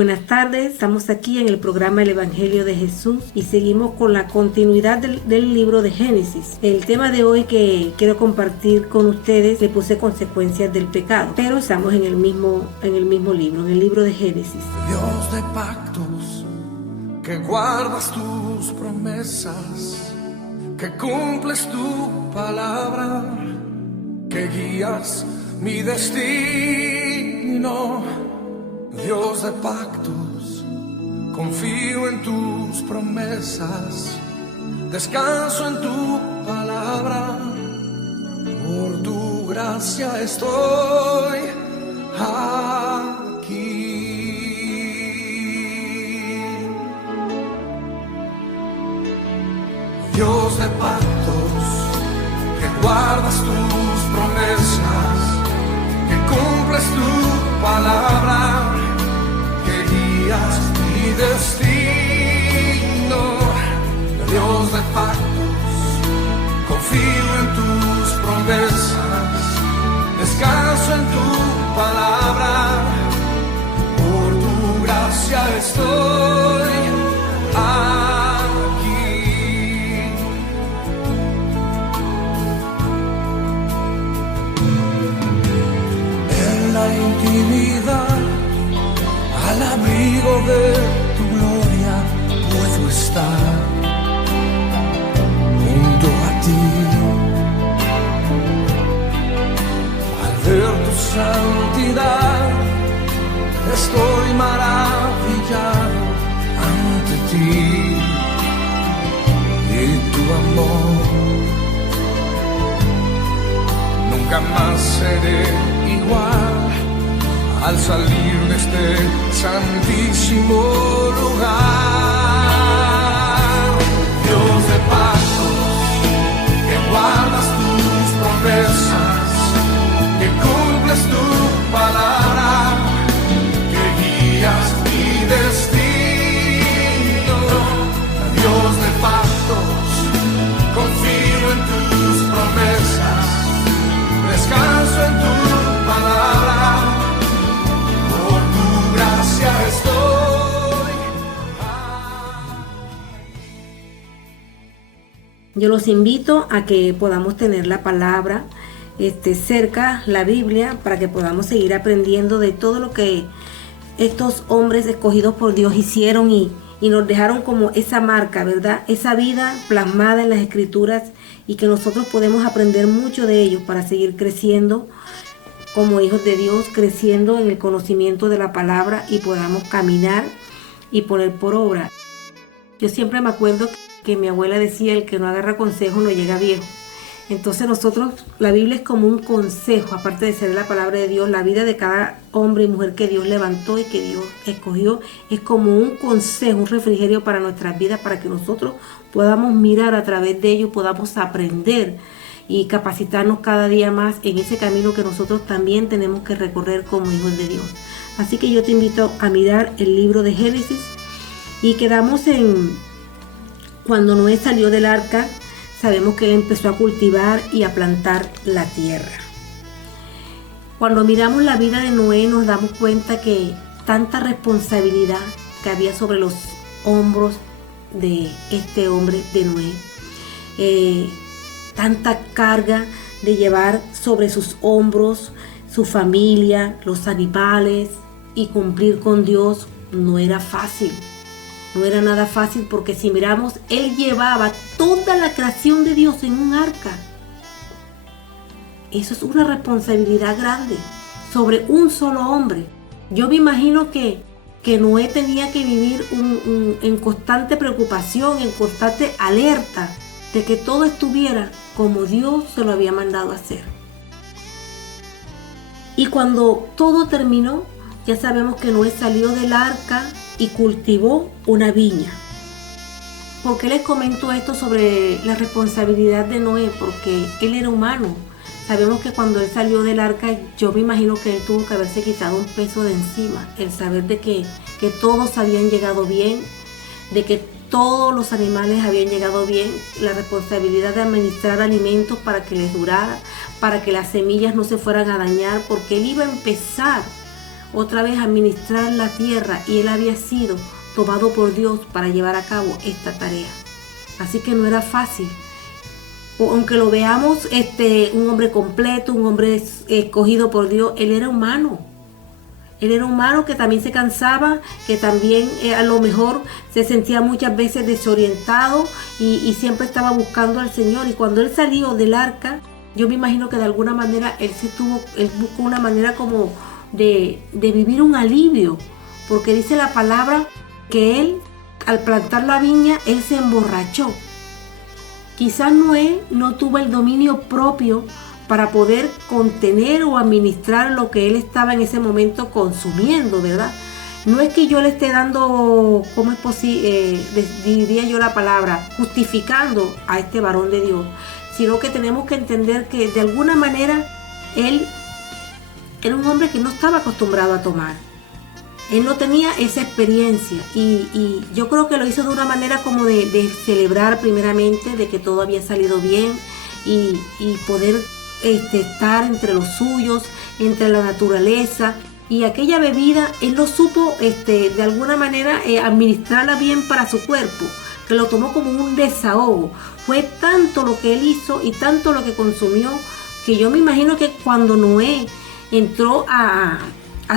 Buenas tardes, estamos aquí en el programa El Evangelio de Jesús y seguimos con la continuidad del libro de Génesis. El tema de hoy que quiero compartir con ustedes le puse consecuencias del pecado, pero estamos en el mismo libro, en el libro de Génesis. Dios de pactos, que guardas tus promesas, que cumples tu palabra, que guías mi destino. Dios de pactos, confío en tus promesas, descanso en tu palabra, por tu gracia estoy aquí. Dios de pactos, que guardas tus promesas, que cumples tu palabra, que guías mi destino. Dios de pactos, confío en tus promesas, descanso en tu palabra, por tu gracia estoy aquí. En la intimidad, al abrigo de tu gloria, puedo estar junto a ti. Al ver tu santidad, estoy maravillado ante ti y tu amor. Nunca más seré igual al salir de este santísimo lugar. Dios de pactos, que guardas tus promesas, que cumples tu palabra, que guías mi destino. Dios de pactos, confío en tus promesas, descanso en tu palabra, por tu gracia estoy. Yo los invito a que podamos tener la palabra cerca, la Biblia, para que podamos seguir aprendiendo de todo lo que estos hombres escogidos por Dios hicieron y nos dejaron como esa marca, ¿verdad? Esa vida plasmada en las Escrituras, y que nosotros podemos aprender mucho de ellos para seguir creciendo como hijos de Dios, creciendo en el conocimiento de la palabra y podamos caminar y poner por obra. Yo siempre me acuerdo que mi abuela decía: el que no agarra consejo no llega viejo. Entonces nosotros, la Biblia es como un consejo, aparte de ser la palabra de Dios. La vida de cada hombre y mujer que Dios levantó y que Dios escogió es como un consejo, un refrigerio para nuestras vidas, para que nosotros podamos mirar a través de ellos, podamos aprender y capacitarnos cada día más en ese camino que nosotros también tenemos que recorrer como hijos de Dios. Así que yo te invito a mirar el libro de Génesis, y quedamos en cuando Noé salió del arca. Sabemos que él empezó a cultivar y a plantar la tierra. Cuando miramos la vida de Noé, nos damos cuenta que tanta responsabilidad que había sobre los hombros de este hombre de Noé, tanta carga de llevar sobre sus hombros su familia, los animales, y cumplir con Dios no era fácil. No era nada fácil, porque si miramos, él llevaba toda la creación de Dios en un arca. Eso es una responsabilidad grande sobre un solo hombre. Yo me imagino que Noé tenía que vivir en constante preocupación, en constante alerta de que todo estuviera como Dios se lo había mandado a hacer. Y cuando todo terminó, ya sabemos que Noé salió del arca y cultivó una viña. ¿Por qué les comento esto sobre la responsabilidad de Noé? Porque él era humano. Sabemos que cuando él salió del arca, yo me imagino que él tuvo que haberse quitado un peso de encima. El saber de que todos habían llegado bien, de que todos los animales habían llegado bien, la responsabilidad de administrar alimentos para que les durara, para que las semillas no se fueran a dañar, porque él iba a empezar otra vez administrar la tierra y él había sido tomado por Dios para llevar a cabo esta tarea. Así que no era fácil. Aunque lo veamos un hombre completo, un hombre escogido por Dios, él era humano. Él era humano que también se cansaba, que también a lo mejor se sentía muchas veces desorientado y siempre estaba buscando al Señor. Y cuando él salió del arca, yo me imagino que de alguna manera él buscó una manera como de vivir un alivio, porque dice la palabra que él, al plantar la viña, él se emborrachó. Quizás Noé no tuvo el dominio propio para poder contener o administrar lo que él estaba en ese momento consumiendo, ¿verdad? No es que yo le esté dando, ¿cómo es posible? Diría yo la palabra, justificando a este varón de Dios, sino que tenemos que entender que de alguna manera él era un hombre que no estaba acostumbrado a tomar. Él no tenía esa experiencia y yo creo que lo hizo de una manera como de celebrar primeramente de que todo había salido bien y poder estar entre los suyos, entre la naturaleza. Y aquella bebida, él no supo de alguna manera administrarla bien para su cuerpo, que lo tomó como un desahogo. Fue tanto lo que él hizo y tanto lo que consumió, que yo me imagino que cuando Noé entró a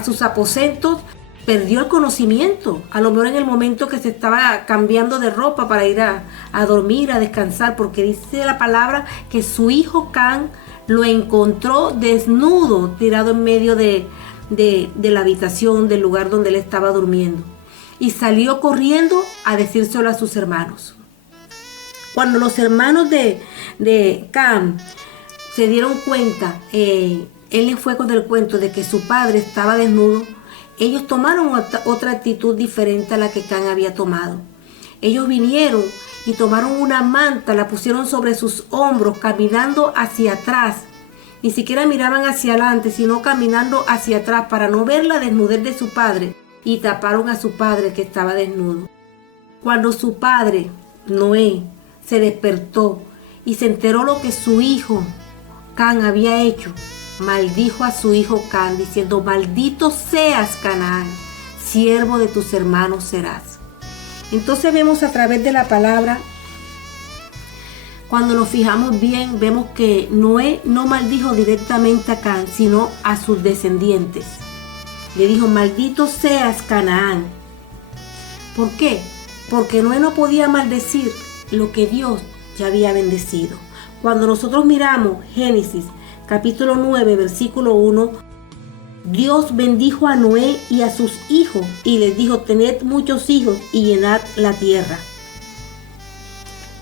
sus aposentos, perdió el conocimiento. A lo mejor en el momento que se estaba cambiando de ropa para ir a dormir, a descansar, porque dice la palabra que su hijo Can lo encontró desnudo, tirado en medio de la habitación, del lugar donde él estaba durmiendo. Y salió corriendo a decírselo a sus hermanos. Cuando los hermanos de Can se dieron cuenta, él les fue con el cuento de que su padre estaba desnudo. Ellos tomaron otra actitud diferente a la que Can había tomado. Ellos vinieron y tomaron una manta, la pusieron sobre sus hombros, caminando hacia atrás. Ni siquiera miraban hacia adelante, sino caminando hacia atrás para no ver la desnudez de su padre, y taparon a su padre que estaba desnudo. Cuando su padre, Noé, se despertó y se enteró lo que su hijo Can había hecho, maldijo a su hijo Can, diciendo: maldito seas, Canaán, siervo de tus hermanos serás. Entonces vemos a través de la palabra, cuando nos fijamos bien, vemos que Noé no maldijo directamente a Can, sino a sus descendientes. Le dijo: maldito seas, Canaán. ¿Por qué? Porque Noé no podía maldecir lo que Dios ya había bendecido. Cuando nosotros miramos Génesis capítulo 9, versículo 1, Dios bendijo a Noé y a sus hijos y les dijo: tened muchos hijos y llenad la tierra.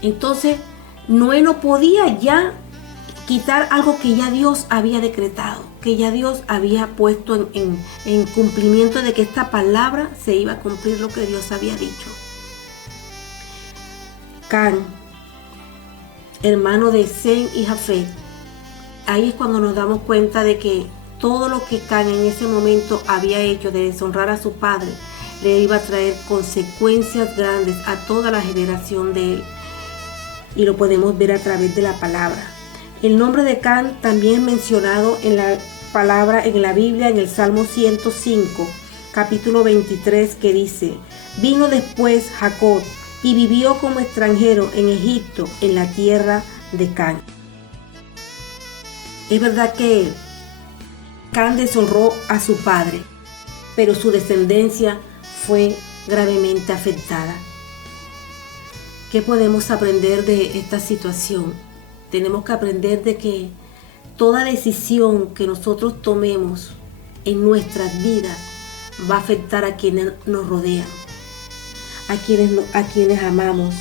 Entonces, Noé no podía ya quitar algo que ya Dios había decretado, que ya Dios había puesto en cumplimiento, de que esta palabra se iba a cumplir lo que Dios había dicho. Can, hermano de Sem y Jafet, ahí es cuando nos damos cuenta de que todo lo que Can en ese momento había hecho de deshonrar a su padre le iba a traer consecuencias grandes a toda la generación de él. Y lo podemos ver a través de la palabra. El nombre de Can también es mencionado en la palabra en la Biblia, en el Salmo 105, capítulo 23, que dice: vino después Jacob y vivió como extranjero en Egipto, en la tierra de Can. Es verdad que Can deshonró a su padre, pero su descendencia fue gravemente afectada. ¿Qué podemos aprender de esta situación? Tenemos que aprender de que toda decisión que nosotros tomemos en nuestras vidas va a afectar a quienes nos rodean, a quienes amamos.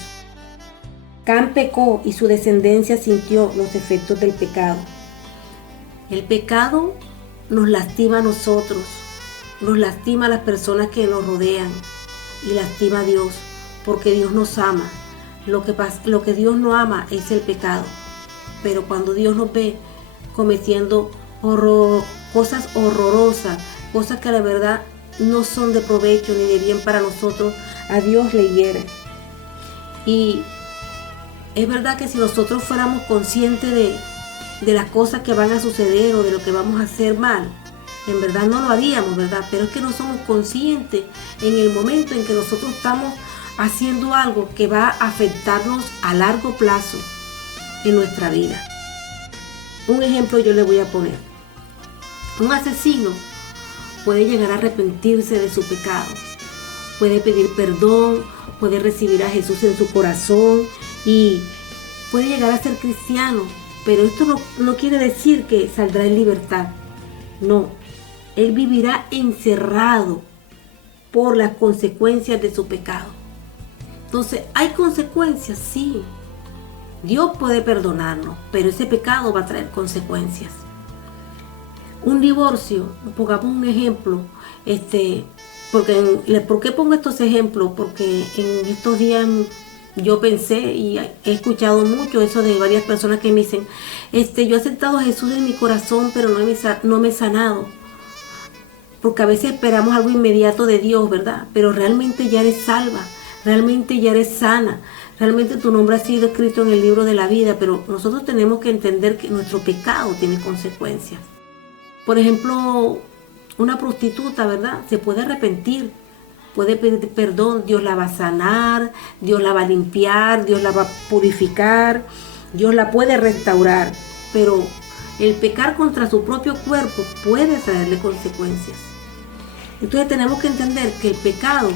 Can pecó y su descendencia sintió los efectos del pecado. El pecado nos lastima a nosotros, nos lastima a las personas que nos rodean y lastima a Dios, porque Dios nos ama. Lo que Dios no ama es el pecado. Pero cuando Dios nos ve cometiendo cosas horrorosas, cosas que la verdad no son de provecho ni de bien para nosotros, a Dios le hiere. Y es verdad que si nosotros fuéramos conscientes de las cosas que van a suceder o de lo que vamos a hacer mal, en verdad no lo haríamos, ¿verdad? Pero es que no somos conscientes en el momento en que nosotros estamos haciendo algo que va a afectarnos a largo plazo en nuestra vida. Un ejemplo yo le voy a poner. Un asesino puede llegar a arrepentirse de su pecado, puede pedir perdón, puede recibir a Jesús en su corazón y puede llegar a ser cristiano, pero esto no quiere decir que saldrá en libertad. No, él vivirá encerrado por las consecuencias de su pecado. Entonces, ¿hay consecuencias? Sí. Dios puede perdonarnos, pero ese pecado va a traer consecuencias. Un divorcio, pongamos un ejemplo, ¿por qué pongo estos ejemplos? Porque en estos días yo pensé y he escuchado mucho eso de varias personas que me dicen, yo he aceptado a Jesús en mi corazón, pero no me he sanado. Porque a veces esperamos algo inmediato de Dios, ¿verdad? Pero realmente ya eres salva, realmente ya eres sana, realmente tu nombre ha sido escrito en el libro de la vida, pero nosotros tenemos que entender que nuestro pecado tiene consecuencias. Por ejemplo, una prostituta, ¿verdad? Se puede arrepentir, puede pedir perdón, Dios la va a sanar, Dios la va a limpiar, Dios la va a purificar, Dios la puede restaurar, pero el pecar contra su propio cuerpo puede traerle consecuencias. Entonces tenemos que entender que el pecado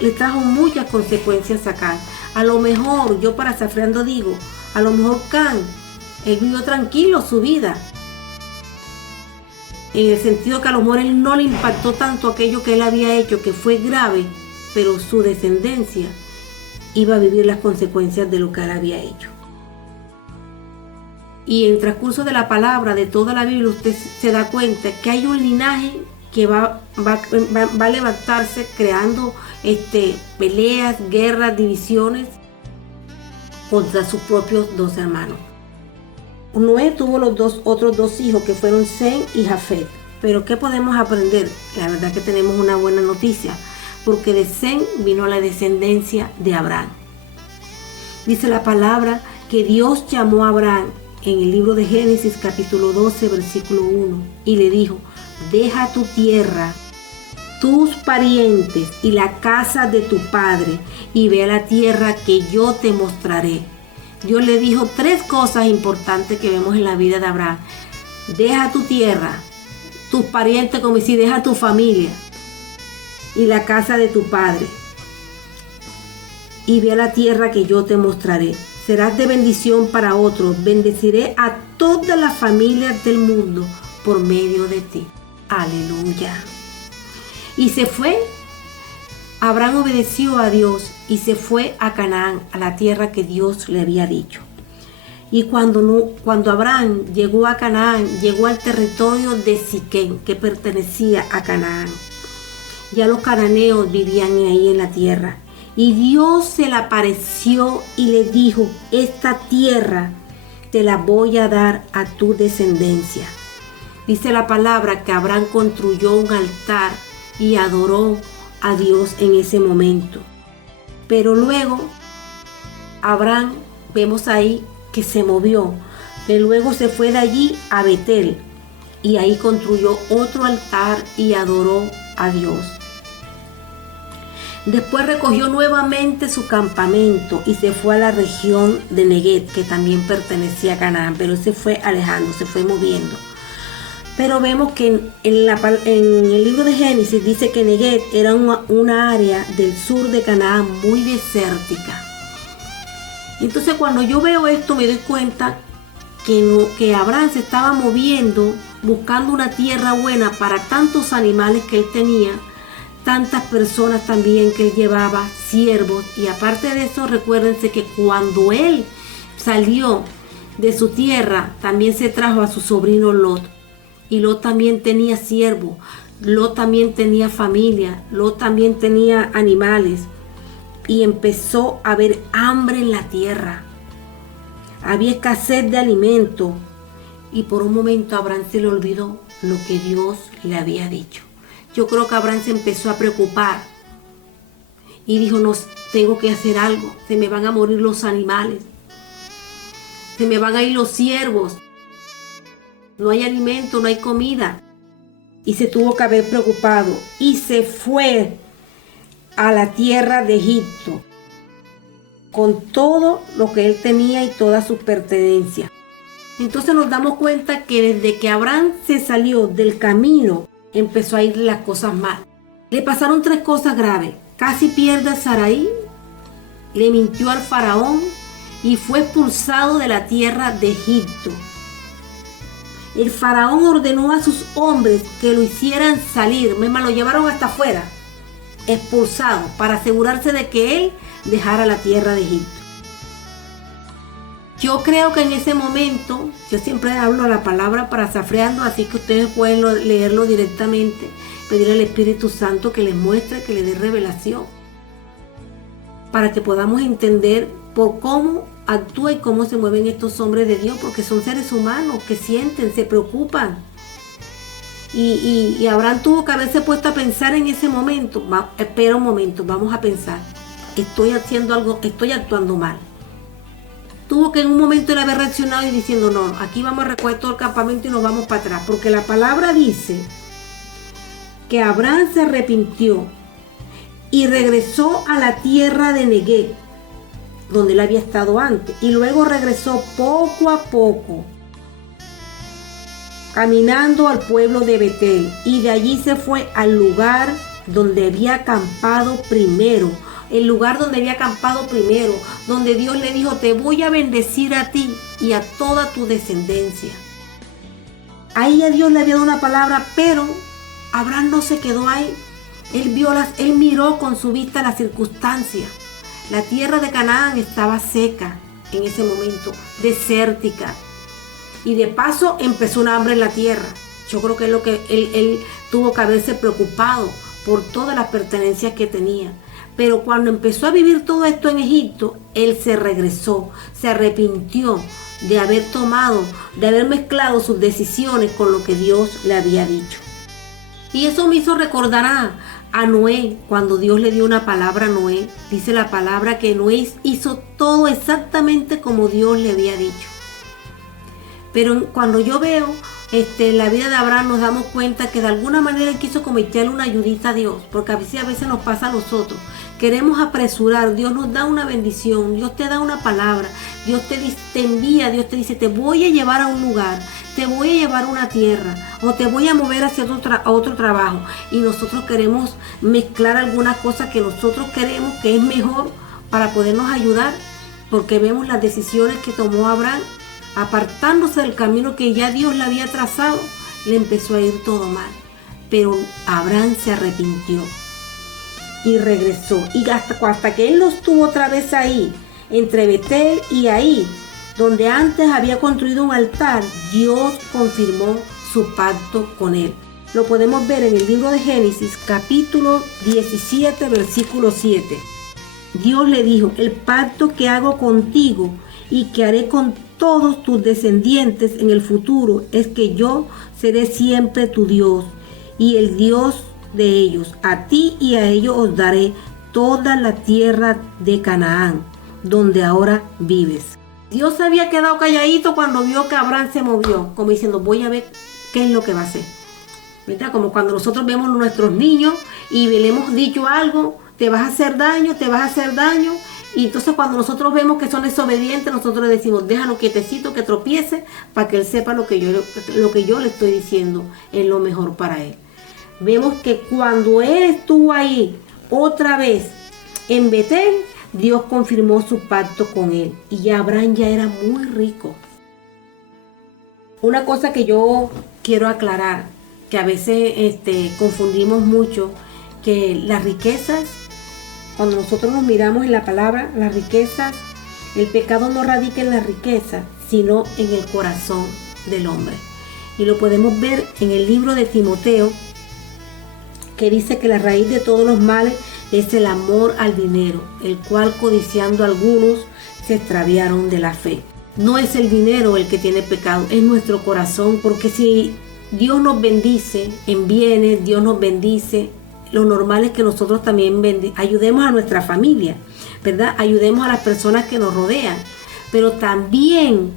le trajo muchas consecuencias acá. A lo mejor, yo parafraseando digo, a lo mejor Can, él vivió tranquilo su vida, en el sentido que a lo mejor él no le impactó tanto aquello que él había hecho, que fue grave, pero su descendencia iba a vivir las consecuencias de lo que él había hecho. Y en el transcurso de la palabra, de toda la Biblia, usted se da cuenta que hay un linaje que va a levantarse creando peleas, guerras, divisiones contra sus propios dos hermanos. Noé tuvo los otros dos hijos que fueron Sem y Jafet. Pero ¿qué podemos aprender? La verdad que tenemos una buena noticia, porque de Sem vino la descendencia de Abraham. Dice la palabra que Dios llamó a Abraham en el libro de Génesis capítulo 12 versículo 1 y le dijo: deja tu tierra, tus parientes y la casa de tu padre y ve a la tierra que yo te mostraré. Dios le dijo 3 cosas importantes que vemos en la vida de Abraham. Deja tu tierra, tus parientes, como si deja tu familia y la casa de tu padre y ve a la tierra que yo te mostraré. Serás de bendición para otros. Bendeciré a todas las familias del mundo por medio de ti. Aleluya. Y se fue. Abraham obedeció a Dios y se fue a Canaán, a la tierra que Dios le había dicho. Y cuando Abraham llegó a Canaán, llegó al territorio de Siquén, que pertenecía a Canaán. Ya los cananeos vivían ahí en la tierra. Y Dios se le apareció y le dijo: esta tierra te la voy a dar a tu descendencia. Dice la palabra que Abraham construyó un altar y adoró a Dios en ese momento. Pero luego Abraham, vemos ahí que se movió, que luego se fue de allí a Betel y ahí construyó otro altar y adoró a Dios. Después recogió nuevamente su campamento y se fue a la región de Neguev, que también pertenecía a Canaán, pero se fue alejando, se fue moviendo. Pero vemos que en el libro de Génesis dice que Neguev era una área del sur de Canaán muy desértica. Entonces cuando yo veo esto me doy cuenta que Abraham se estaba moviendo buscando una tierra buena para tantos animales que él tenía, tantas personas también que él llevaba, siervos. Y aparte de eso, recuérdense que cuando él salió de su tierra, también se trajo a su sobrino Lot. Y Lot también tenía siervos, Lot también tenía familia, Lot también tenía animales. Y empezó a haber hambre en la tierra. Había escasez de alimento. Y por un momento a Abraham se le olvidó lo que Dios le había dicho. Yo creo que Abraham se empezó a preocupar. Y dijo: no, tengo que hacer algo. Se me van a morir los animales. Se me van a ir los siervos. No hay alimento, no hay comida. y se tuvo que haber preocupado y se fue a la tierra de Egipto con todo lo que él tenía y todas sus pertenencias. Entonces nos damos cuenta que desde que Abraham se salió del camino, empezó a ir las cosas mal. Le pasaron 3 cosas graves. Casi pierde a Sarai, le mintió al faraón y fue expulsado de la tierra de Egipto. El faraón ordenó a sus hombres que lo hicieran salir, lo llevaron hasta afuera, expulsado, para asegurarse de que él dejara la tierra de Egipto. Yo creo que en ese momento, yo siempre hablo la palabra parafraseando, así que ustedes pueden leerlo directamente, pedir al Espíritu Santo que les muestre, que les dé revelación, para que podamos entender por cómo actúa y cómo se mueven estos hombres de Dios, porque son seres humanos que sienten, se preocupan. Y Abraham tuvo que haberse puesto a pensar en ese momento. Espera un momento, vamos a pensar. Estoy haciendo algo, estoy actuando mal. Tuvo que en un momento él haber reaccionado y diciendo, no, aquí vamos a recoger todo el campamento y nos vamos para atrás. Porque la palabra dice que Abraham se arrepintió y regresó a la tierra de Neguev, donde él había estado antes. Y luego regresó poco a poco, caminando al pueblo de Betel. Y de allí se fue al lugar donde había acampado primero. El lugar donde había acampado primero, donde Dios le dijo, te voy a bendecir a ti y a toda tu descendencia. Ahí a Dios le había dado una palabra, pero Abraham no se quedó ahí. Él miró con su vista las circunstancias. La tierra de Canaán estaba seca en ese momento, desértica. Y de paso empezó un hambre en la tierra. Yo creo que es lo que él tuvo que haberse preocupado por todas las pertenencias que tenía. Pero cuando empezó a vivir todo esto en Egipto, él se regresó, se arrepintió de haber mezclado sus decisiones con lo que Dios le había dicho. Y eso me hizo recordar a Noé, cuando Dios le dio una palabra a Noé. Dice la palabra que Noé hizo todo exactamente como Dios le había dicho. Pero cuando yo veo la vida de Abraham, nos damos cuenta que de alguna manera él quiso como echarle una ayudita a Dios, porque a veces nos pasa a nosotros. Queremos apresurar, Dios nos da una bendición, Dios te da una palabra, Dios te envía, Dios te dice, te voy a llevar a un lugar, te voy a llevar a una tierra, o te voy a mover hacia otro trabajo. Y nosotros queremos mezclar algunas cosas que nosotros queremos que es mejor para podernos ayudar, porque vemos las decisiones que tomó Abraham, apartándose del camino que ya Dios le había trazado, le empezó a ir todo mal. Pero Abraham se arrepintió y regresó. Y hasta que él los tuvo otra vez ahí, entre Betel y ahí, donde antes había construido un altar, Dios confirmó su pacto con él. Lo podemos ver en el libro de Génesis, capítulo 17, versículo 7. Dios le dijo, el pacto que hago contigo y que haré con todos tus descendientes en el futuro es que yo seré siempre tu Dios y el Dios de ellos. A ti y a ellos os daré toda la tierra de Canaán, donde ahora vives. Dios se había quedado calladito cuando vio que Abraham se movió, como diciendo, voy a ver qué es lo que va a hacer. ¿Verdad? Como cuando nosotros vemos a nuestros niños y le hemos dicho algo, te vas a hacer daño, te vas a hacer daño. Y entonces cuando nosotros vemos que son desobedientes, nosotros le decimos, déjalo quietecito, que tropiece, para que él sepa lo que yo le estoy diciendo es lo mejor para él. Vemos que cuando él estuvo ahí otra vez en Betel, Dios confirmó su pacto con él. Y ya Abraham ya era muy rico. Una cosa que yo quiero aclarar, que a veces confundimos mucho, que las riquezas, cuando nosotros nos miramos en la palabra, las riquezas, el pecado no radica en la riqueza, sino en el corazón del hombre. Y lo podemos ver en el libro de Timoteo, que dice que la raíz de todos los males es el amor al dinero, el cual codiciando algunos se extraviaron de la fe. No es el dinero el que tiene pecado, es nuestro corazón, porque si Dios nos bendice en bienes, Dios nos bendice, lo normal es que nosotros también ayudemos a nuestra familia, ¿verdad? Ayudemos a las personas que nos rodean, pero también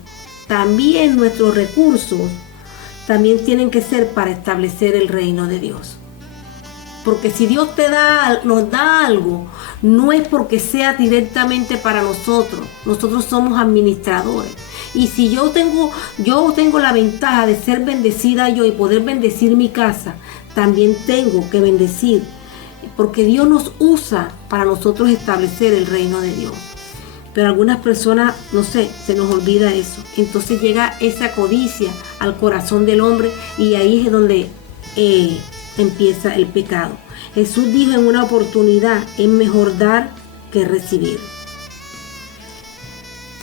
nuestros recursos, también tienen que ser para establecer el reino de Dios. Porque si Dios nos da algo, no es porque sea directamente para nosotros. Nosotros somos administradores. Y si yo tengo la ventaja de ser bendecida yo y poder bendecir mi casa, también tengo que bendecir. Porque Dios nos usa para nosotros establecer el reino de Dios. Pero algunas personas, no sé, se nos olvida eso. Entonces llega esa codicia al corazón del hombre y ahí es donde empieza el pecado. Jesús dijo en una oportunidad, es mejor dar que recibir.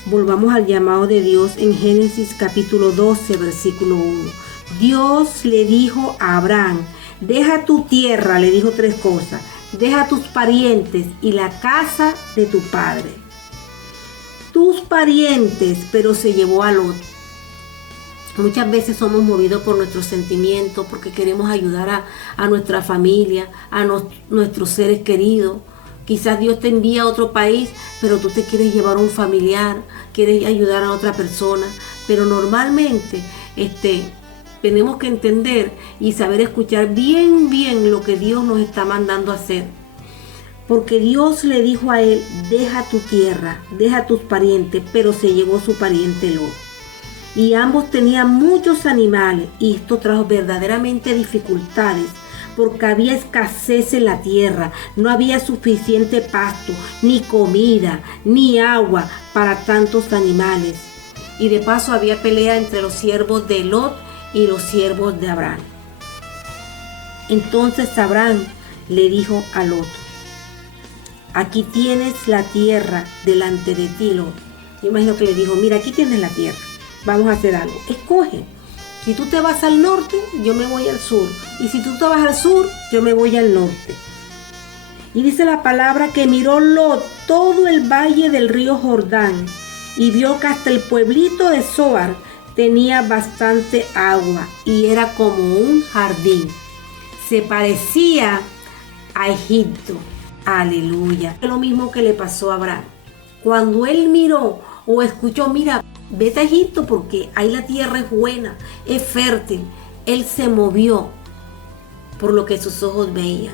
Volvamos al llamado de Dios en Génesis capítulo 12, versículo 1. Dios le dijo a Abraham, deja tu tierra, le dijo 3 cosas, deja tus parientes y la casa de tu padre. Tus parientes, pero se llevó a Lot. Muchas veces somos movidos por nuestros sentimientos, porque queremos ayudar a nuestra familia, a nuestros seres queridos. Quizás Dios te envía a otro país, pero tú te quieres llevar a un familiar, quieres ayudar a otra persona. Pero normalmente tenemos que entender y saber escuchar bien lo que Dios nos está mandando a hacer. Porque Dios le dijo a él, deja tu tierra, deja tus parientes, pero se llevó su pariente Lot. Y ambos tenían muchos animales y esto trajo verdaderamente dificultades porque había escasez en la tierra, no había suficiente pasto, ni comida, ni agua para tantos animales. Y de paso había pelea entre los siervos de Lot y los siervos de Abraham. Entonces Abraham le dijo a Lot, aquí tienes la tierra delante de ti, Lot. Yo imagino que le dijo, mira, aquí tienes la tierra. Vamos a hacer algo, escoge. Si tú te vas al norte, yo me voy al sur. Y si tú te vas al sur, yo me voy al norte. Y dice la palabra que miró Lot todo el valle del río Jordán y vio que hasta el pueblito de Zoar tenía bastante agua y era como un jardín. Se parecía a Egipto. Aleluya. Es lo mismo que le pasó a Abraham. Cuando él miró o escuchó, mira, vete a Egipto porque ahí la tierra es buena, es fértil. Él se movió por lo que sus ojos veían,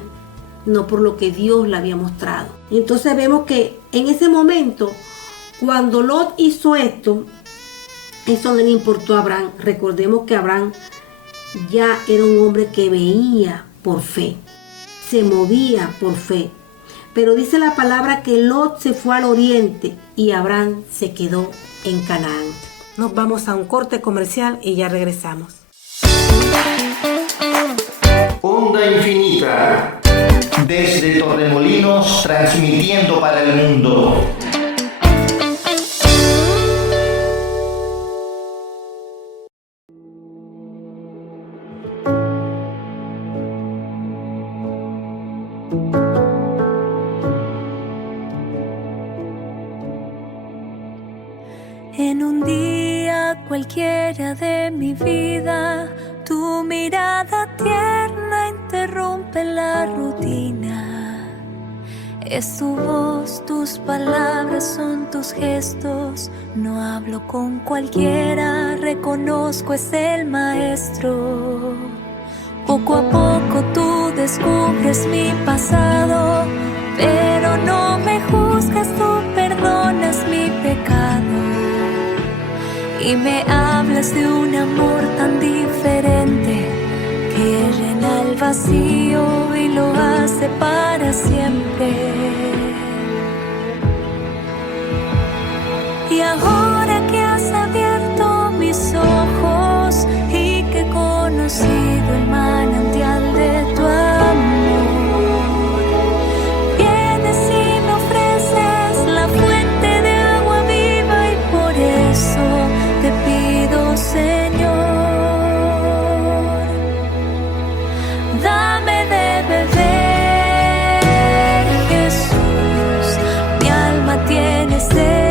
no por lo que Dios le había mostrado. Y entonces vemos que en ese momento, cuando Lot hizo esto, eso no le importó a Abraham. Recordemos que Abraham ya era un hombre que veía por fe, se movía por fe. Pero dice la palabra que Lot se fue al oriente y Abraham se quedó en Canaán. Nos vamos a un corte comercial y ya regresamos. Onda Infinita, desde Torremolinos, transmitiendo para el mundo. En un día cualquiera de mi vida, tu mirada tierna interrumpe la rutina. Es tu voz, tus palabras son tus gestos. No hablo con cualquiera, reconozco es el maestro. Poco a poco tú descubres mi pasado, pero no me juzgas, tú perdonas mi pecado. Y me hablas de un amor tan diferente que llena el vacío y lo hace para siempre. Y ahora que has abierto mis ojos y que he conocido el manantial de tu amor, vienes y me ofreces la fuente de agua viva y por eso te pido, Señor, dame de beber, Jesús, mi alma tiene sed.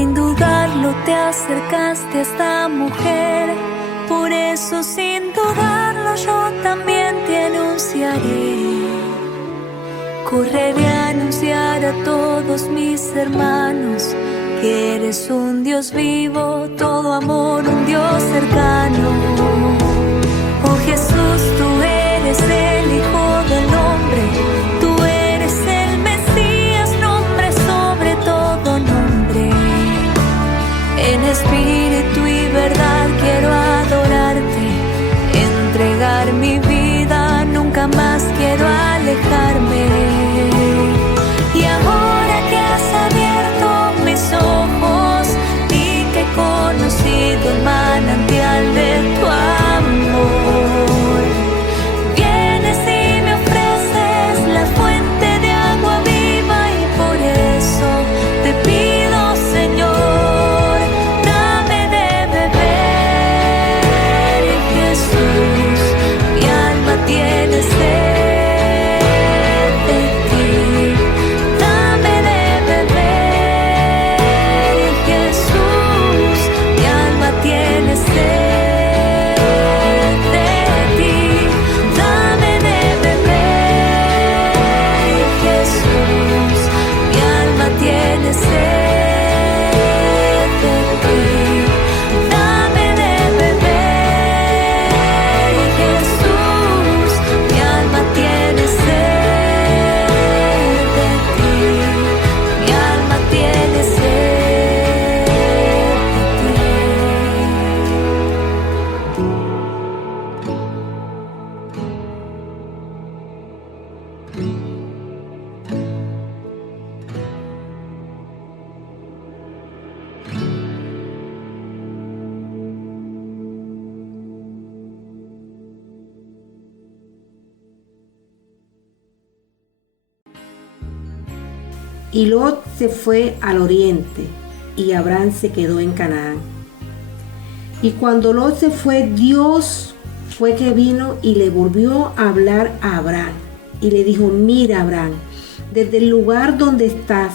Sin dudarlo te acercaste a esta mujer, por eso sin dudarlo yo también te anunciaré. Correré a anunciar a todos mis hermanos que eres un Dios vivo, todo amor, un Dios cercano. Oh Jesús, tú eres el Hijo del Hombre, tú eres el Mesías, nombre sobre todo nombre. En espíritu y verdad quiero adorarte, entregar mi vida, nunca más quiero alejarme. Y ahora que has abierto mis ojos y que he conocido el manantial de tu amor, vienes y me ofreces la fuente de agua viva, y por eso te pido, Señor, dame de beber. Jesús, mi alma tiene sed. Y Lot se fue al oriente, y Abraham se quedó en Canaán. Y cuando Lot se fue, Dios fue que vino y le volvió a hablar a Abraham. Y le dijo: mira, Abraham, desde el lugar donde estás,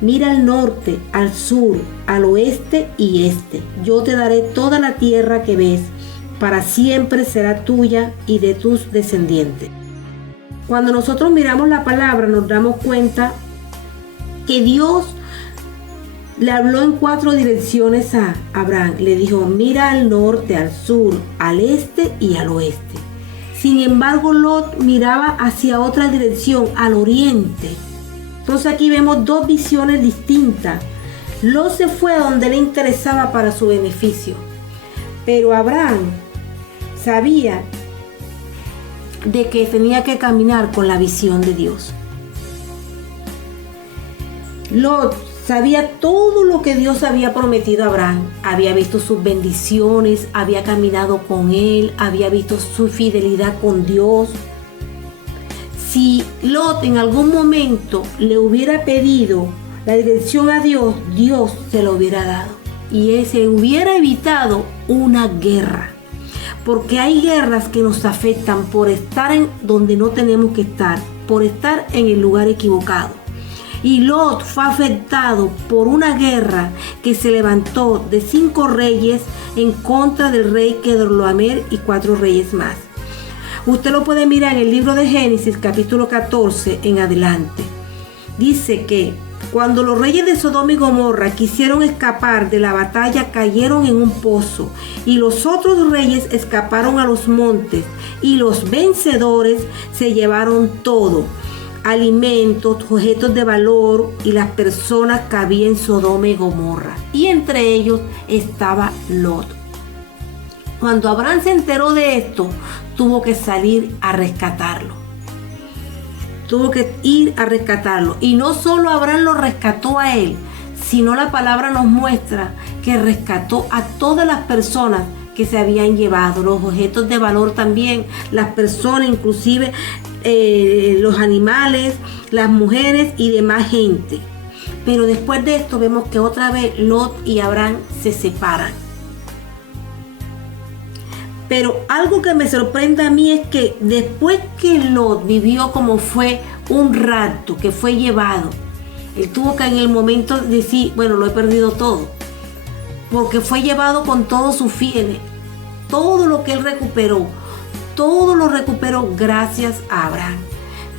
mira al norte, al sur, al oeste y este. Yo te daré toda la tierra que ves, para siempre será tuya y de tus descendientes. Cuando nosotros miramos la palabra, nos damos cuenta que Dios le habló en 4 direcciones a Abraham. Le dijo: mira al norte, al sur, al este y al oeste. Sin embargo, Lot miraba hacia otra dirección, al oriente. Entonces aquí vemos 2 visiones distintas. Lot se fue a donde le interesaba para su beneficio, pero Abraham sabía de que tenía que caminar con la visión de Dios. Lot sabía todo lo que Dios había prometido a Abraham. Había visto sus bendiciones, había caminado con él, había visto su fidelidad con Dios. Si Lot en algún momento le hubiera pedido la dirección a Dios, Dios se lo hubiera dado. Y él se hubiera evitado una guerra. Porque hay guerras que nos afectan por estar en donde no tenemos que estar, por estar en el lugar equivocado. Y Lot fue afectado por una guerra que se levantó de 5 reyes en contra del rey Kedorlaomer y 4 reyes más. Usted lo puede mirar en el libro de Génesis, capítulo 14 en adelante. Dice que cuando los reyes de Sodoma y Gomorra quisieron escapar de la batalla, cayeron en un pozo, y los otros reyes escaparon a los montes, y los vencedores se llevaron todo: alimentos, objetos de valor y las personas que había en Sodoma y Gomorra, y entre ellos estaba Lot. Cuando Abraham se enteró de esto, tuvo que salir a rescatarlo. Tuvo que ir a rescatarlo. Y no solo Abraham lo rescató a él, sino la palabra nos muestra que rescató a todas las personas que se habían llevado, los objetos de valor también, las personas, inclusive los animales, las mujeres y demás gente. Pero después de esto vemos que otra vez Lot y Abraham se separan. Pero algo que me sorprende a mí es que después que Lot vivió como fue un rapto, que fue llevado, Él tuvo que en el momento decir, bueno, lo he perdido todo. Porque fue llevado con todos sus bienes. Todo lo que él recuperó, todo lo recuperó gracias a Abraham.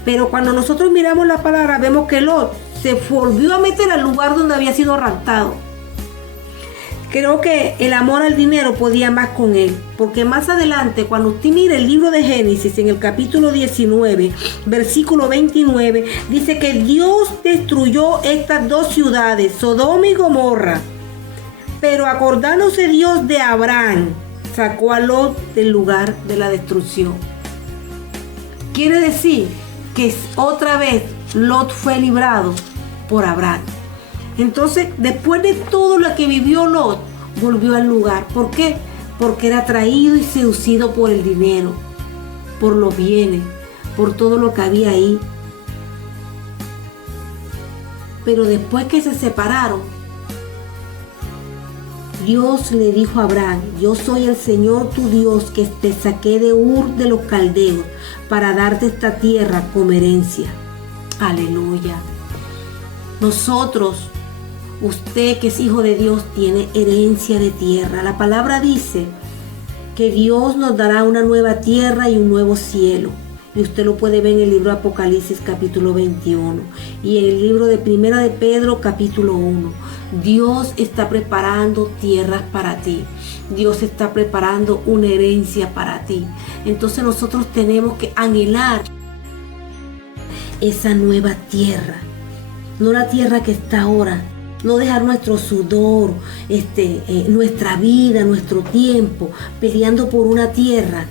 Pero cuando nosotros miramos la palabra, vemos que Lot se volvió a meter al lugar donde había sido raptado. Creo que el amor al dinero podía más con él, porque más adelante, cuando usted mire el libro de Génesis, en el capítulo 19, versículo 29, dice que Dios destruyó estas dos ciudades, Sodoma y Gomorra. Pero acordándose Dios de Abraham, sacó a Lot del lugar de la destrucción. Quiere decir que otra vez Lot fue librado por Abraham. Entonces, después de todo lo que vivió Lot, volvió al lugar. ¿Por qué? Porque era atraído y seducido por el dinero, por los bienes, por todo lo que había ahí. Pero después que se separaron, Dios le dijo a Abraham: yo soy el Señor tu Dios que te saqué de Ur de los Caldeos para darte esta tierra como herencia. Aleluya. Nosotros, usted que es hijo de Dios, tiene herencia de tierra. La palabra dice que Dios nos dará una nueva tierra y un nuevo cielo. Y usted lo puede ver en el libro de Apocalipsis capítulo 21 y en el libro de Primera de Pedro capítulo 1. Dios está preparando tierras para ti. Dios está preparando una herencia para ti. Entonces nosotros tenemos que anhelar esa nueva tierra. No la tierra que está ahora. No dejar nuestro sudor, nuestra vida, nuestro tiempo peleando por una tierra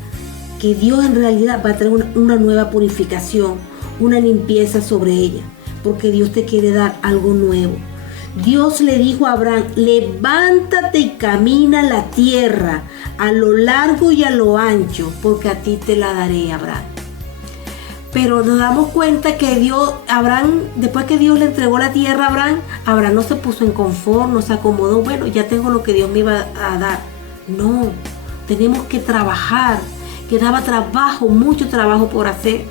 que Dios en realidad va a traer una nueva purificación, una limpieza sobre ella, porque Dios te quiere dar algo nuevo. Dios le dijo a Abraham: levántate y camina la tierra a lo largo y a lo ancho, porque a ti te la daré, Abraham. Pero nos damos cuenta que Abraham, después que Dios le entregó la tierra a Abraham no se puso en confort, no se acomodó, bueno, ya tengo lo que Dios me iba a dar. No, tenemos que trabajar, quedaba trabajo, mucho trabajo por hacer.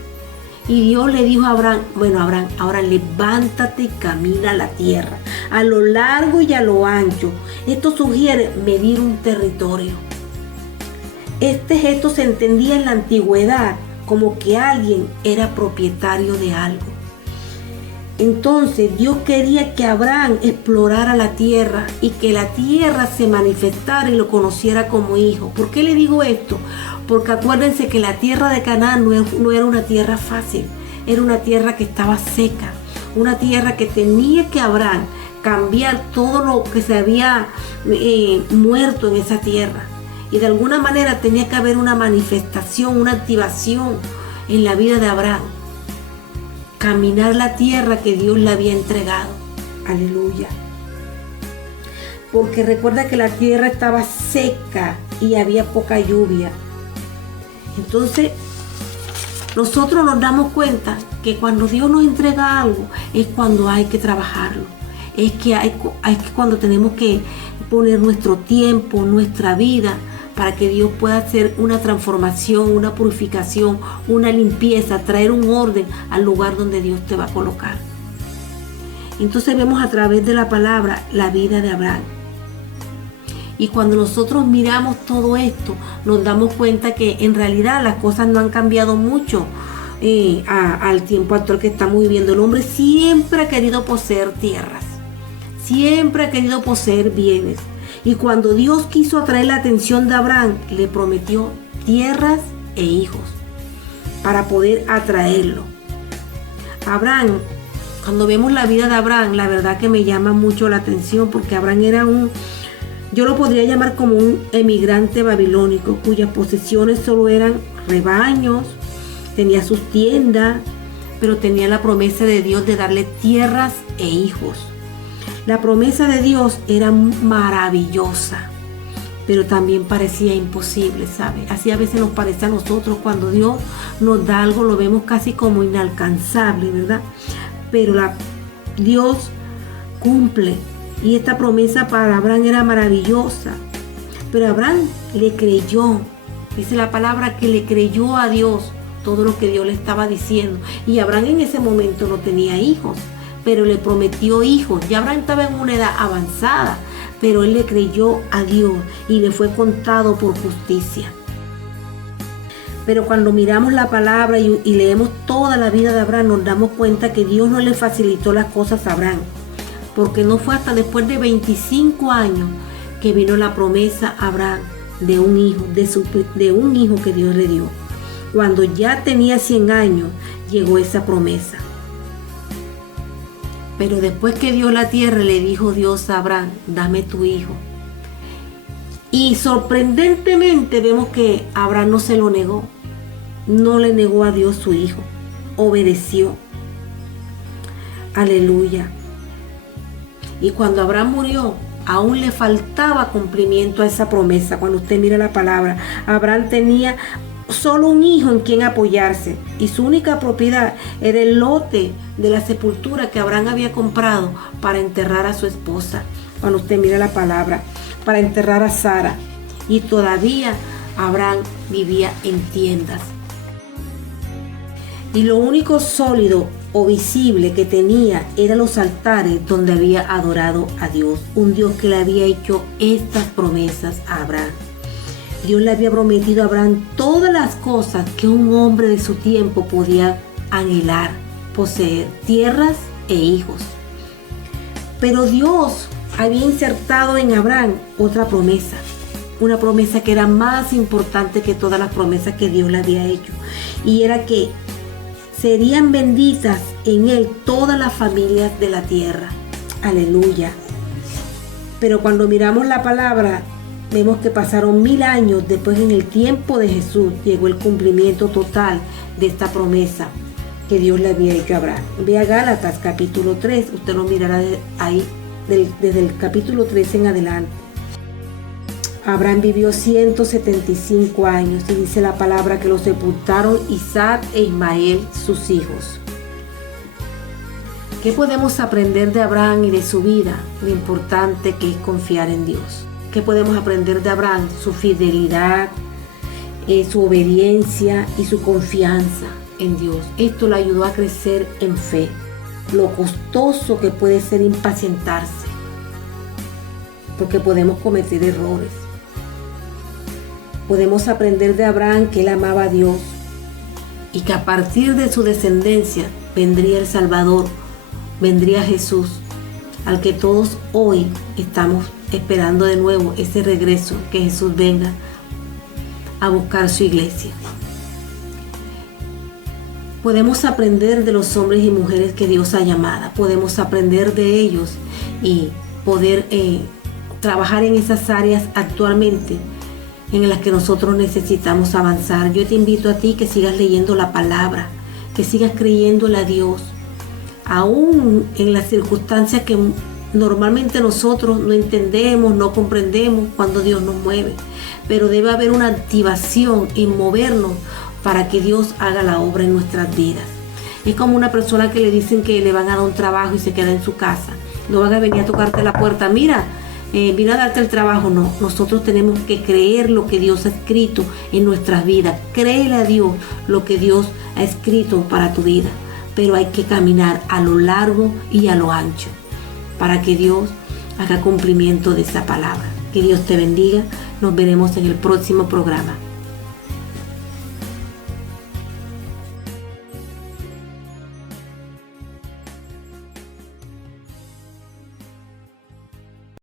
Y Dios le dijo a Abraham: bueno, Abraham, ahora levántate y camina la tierra, a lo largo y a lo ancho. Esto sugiere medir un territorio. Este gesto se entendía en la antigüedad como que alguien era propietario de algo. Entonces Dios quería que Abraham explorara la tierra y que la tierra se manifestara y lo conociera como hijo. ¿Por qué le digo esto? Porque acuérdense que la tierra de Canaán no era una tierra fácil, era una tierra que estaba seca, una tierra que tenía que Abraham cambiar todo lo que se había muerto en esa tierra. Y de alguna manera tenía que haber una manifestación, una activación en la vida de Abraham. Caminar la tierra que Dios le había entregado. Aleluya. Porque recuerda que la tierra estaba seca y había poca lluvia. Entonces, nosotros nos damos cuenta que cuando Dios nos entrega algo es cuando hay que trabajarlo. Es que cuando tenemos que poner nuestro tiempo, nuestra vida, para que Dios pueda hacer una transformación, una purificación, una limpieza, traer un orden al lugar donde Dios te va a colocar. Entonces vemos a través de la palabra la vida de Abraham. Y cuando nosotros miramos todo esto, nos damos cuenta que en realidad las cosas no han cambiado mucho al tiempo actual que estamos viviendo. El hombre siempre ha querido poseer tierras, siempre ha querido poseer bienes. Y cuando Dios quiso atraer la atención de Abraham, le prometió tierras e hijos para poder atraerlo. Abraham, cuando vemos la vida de Abraham, la verdad que me llama mucho la atención, porque Abraham era yo lo podría llamar como un emigrante babilónico, cuyas posesiones solo eran rebaños, tenía sus tiendas, pero tenía la promesa de Dios de darle tierras e hijos. La promesa de Dios era maravillosa, pero también parecía imposible, ¿sabe? Así a veces nos parece a nosotros, cuando Dios nos da algo, lo vemos casi como inalcanzable, ¿verdad? Pero Dios cumple, y esta promesa para Abraham era maravillosa. Pero Abraham le creyó, dice la palabra que le creyó a Dios todo lo que Dios le estaba diciendo. Y Abraham en ese momento no tenía hijos, pero le prometió hijos. Ya Abraham estaba en una edad avanzada, pero él le creyó a Dios y le fue contado por justicia. Pero cuando miramos la palabra y leemos toda la vida de Abraham, nos damos cuenta que Dios no le facilitó las cosas a Abraham, porque no fue hasta después de 25 años que vino la promesa a Abraham de un hijo, de un hijo que Dios le dio. Cuando ya tenía 100 años, llegó esa promesa. Pero después que dio la tierra, le dijo Dios a Abraham: dame tu hijo. Y sorprendentemente vemos que Abraham no se lo negó. No le negó a Dios su hijo. Obedeció. Aleluya. Y cuando Abraham murió, aún le faltaba cumplimiento a esa promesa. Cuando usted mira la palabra, Abraham tenía solo un hijo en quien apoyarse, y su única propiedad era el lote de la sepultura que Abraham había comprado para enterrar a su esposa. Cuando usted mira la palabra, para enterrar a Sara. Y todavía Abraham vivía en tiendas. Y lo único sólido o visible que tenía eran los altares donde había adorado a Dios, un Dios que le había hecho estas promesas a Abraham. Dios le había prometido a Abraham todas las cosas que un hombre de su tiempo podía anhelar, poseer: tierras e hijos. Pero Dios había insertado en Abraham otra promesa, una promesa que era más importante que todas las promesas que Dios le había hecho, y era que serían benditas en él todas las familias de la tierra. Aleluya. Pero cuando miramos la palabra, vemos que pasaron 1000 años después. En el tiempo de Jesús llegó el cumplimiento total de esta promesa que Dios le había hecho a Abraham. Vea Gálatas capítulo 3, usted lo mirará ahí desde el capítulo 3 en adelante. Abraham vivió 175 años y dice la palabra que lo sepultaron Isaac e Ismael, sus hijos. ¿Qué podemos aprender de Abraham y de su vida? Lo importante que es confiar en Dios. ¿Qué podemos aprender de Abraham? Su fidelidad, su obediencia y su confianza en Dios. Esto le ayudó a crecer en fe. Lo costoso que puede ser impacientarse, porque podemos cometer errores. Podemos aprender de Abraham que él amaba a Dios y que a partir de su descendencia vendría el Salvador, vendría Jesús, al que todos hoy estamos esperando de nuevo ese regreso, que Jesús venga a buscar su iglesia. Podemos aprender de los hombres y mujeres que Dios ha llamado, podemos aprender de ellos y poder trabajar en esas áreas actualmente en las que nosotros necesitamos avanzar. Yo te invito a ti que sigas leyendo la palabra, que sigas creyéndole a Dios, aún en las circunstancias que normalmente nosotros no entendemos, no comprendemos cuando Dios nos mueve, pero debe haber una activación en movernos para que Dios haga la obra en nuestras vidas. Es como una persona que le dicen que le van a dar un trabajo y se queda en su casa, no van a venir a tocarte la puerta: mira, vino a darte el trabajo. No, nosotros tenemos que creer lo que Dios ha escrito en nuestras vidas. Créele a Dios lo que Dios ha escrito para tu vida, pero hay que caminar a lo largo y a lo ancho para que Dios haga cumplimiento de esa palabra. Que Dios te bendiga. Nos veremos en el próximo programa.